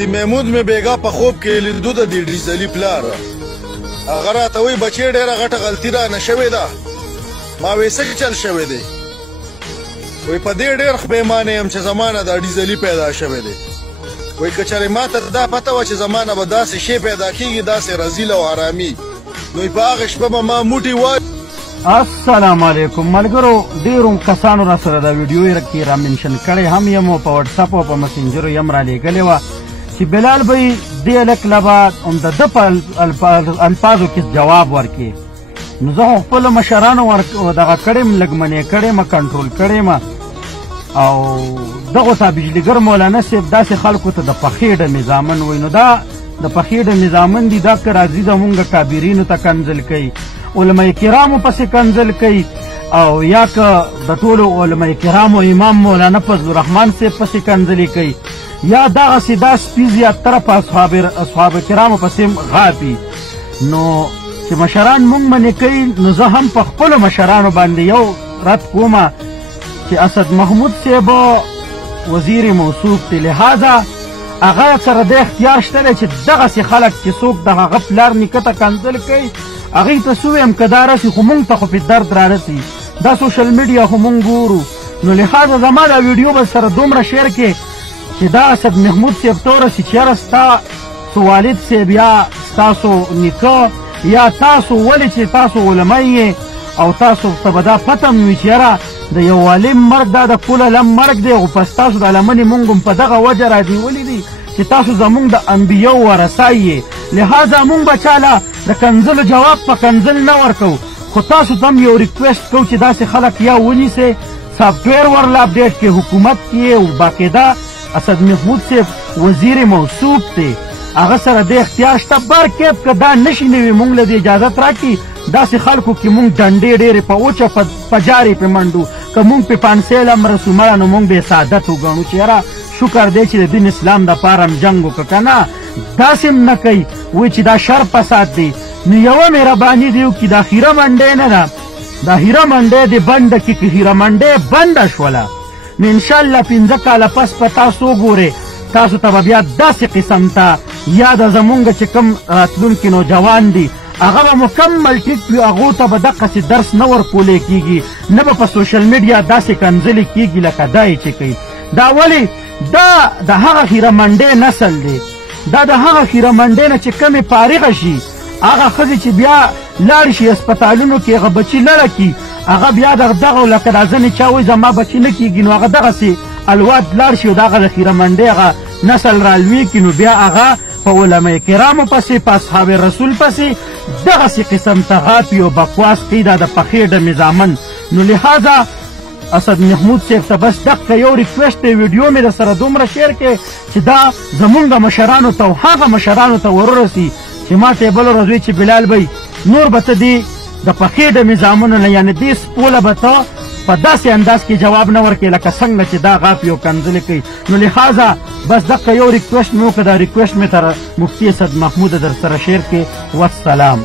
مفتی محمود مې بیګا په خوب کې لیدو د دې ډیزلي پلار هغه راته وایي بچې ډېره غټه غلطي رانه شوې ده. ما وایي څه چل شوی دی؟ وایي په دې ډېر پښیمانه یم چې زما نه دا ډیزلي پیدا شوی دی. وایي که چېرې ما ته دا پته وه چې زما نه به داسې شی پیدا کېږي داسې رذیل او حرامي نو په هغه شپه به ما موټي وایي. السلام علیکم ملګرو، ډیرو کسانو را سره دا ویډیو کې را منشن کړی هم یم او په واتساپ او په مسنجر یم را لیږلې وه چې بلال بھائی دې هلک له به هم د ده په الفاظو کې جواب ورکړي. نو زه خو خپلو مشرانو دغه کړی م لږ منې کړی م کنټرول کړی م او دغو ته بجلیګر مولانا صاحب داسې خلکو ته د پخې ډمې زامن وایي. نو دا د پخې ډمې زامن دي دا که راځي زمونږ کابرینو ته کنځل کوي، علماء کرامو پسې کنځل کوي او یا که د ټولو علماء کرامو امام مولانا فضل الرحمن صاحب پسې کنځلې کوي یا دغسې دا سپي زیاتره په اصحاب کرامو پسې غاپي. نو چې مشران مونږ منې کوي نو زه هم په خپلو مشرانو باندې یو رد کومه چې اسد محمود صاحب وزیر موصوف دی، لهذا هغه سره د اختیار شته دی چې دغسې خلک چې څوک د هغه پلار نیکه ته کنځل کوي هغوی ته څه ویم که دا رسي خو مونږ ته خو پې درد را رسي. دا سوشل میډیا خو مونږ ګورو. نو لهذا زما دا ویډیو به سره دومره شیر کې چې دا اسد محمود صاحب ته ورسي چې یاره ستاسو والد صاحب یا ستاسو نیکه یا تاسو ولې چې تاسو علما یې او تاسو ته به دا پته م وي چې یاره د یو عالم مرګ دا د کل علم مرګ دی خو په ستاسو د لمنې مونږ هم په دغه وجه راډیولي دي چې تاسو زمونږ د انبیو ورثه یې. لهذا مونږ به چاله د کنځلو جواب په کنځل نه ورکوو خو تاسو ته هم یو ریکویسټ کوو چې داسې خلک یا ونیسئ سافټویر ورله اپډیټ کړي حکومت کې او باقاعده اسد محمود صاحب وزیر موصوف دی هغه سره د اختیار شته برکیب که دا نشي نوي مونږ له دې اجازت راکړي داسې خلکو کې مونږ ډنډې ډېرې په اوچه په جارې پې منډو که مونږ پې پانسیل هم رسو مړه نو مونږ به یې سعادت وګڼو چې یاره شکر دی چې د دین اسلام دپاره هم جنګ وکړه که نه داسې هم نه کوي وایي چې دا شر فساد دی. نو یوه مهرباني دې وکړي دا خیره منډۍ نه ده دا خیره منډۍ دې بنده کړي که خیره منډۍ بنده شوله نو انشاءالله 15 کاله پس په تاسو وګورئ تاسو ته به بیا داسې قسم ته یا د زمونږ چې کوم راتلونکي نوجوان دي هغه به مکمل ټیټ وي هغو ته به دقسې درس نه ورکولی کېږي نه به په سوشل میډیا داسې کنځلې کېږي لکه دا یې چې کوي. دا ولې دا د هغه خیره منډۍ نسل دی دا د هغه خیره منډۍ نه چې کمې فارغه شي هغه ښځې چې بیا لاړ شي هسپتالونو کې هغه بچي لړه کي هغه بیا دغه لکه دا ځنې چا وایي زما بچي نه کېږي نو هغه دغسې الواد لاړ شي او د هغه د خیره منډۍ هغه نسل رالوي کړي نو بیا هغه په علما کرامو پسې په اصحاب رسول پسې دغسې قسم ته غاپي او بکواس کوي دا د پخې ډمې زامن. نو لهذا اسد محمود صاحب ته بس دقه یو ریکویسټ دی ویډیو مې در سره دومره شیر کې چې دا زمونږ مشرانو ته او هغه مشرانو ته ورورسي چې ما ته یې بله ورځ وایي چې بلال بھائی نور به ته دې د پخې ډمې زامنو نه یعنې دې سپوله به ته په داسې انداز کې جواب نه ورکړي لکه څنګه چې دا غاپي او کنځلې کوي. نو لهذا بس دقه یو ریکویسټ مې وکړه دا ریکویسټ مې تر مفتي اسد محمود در سره شیر کې. والسلام.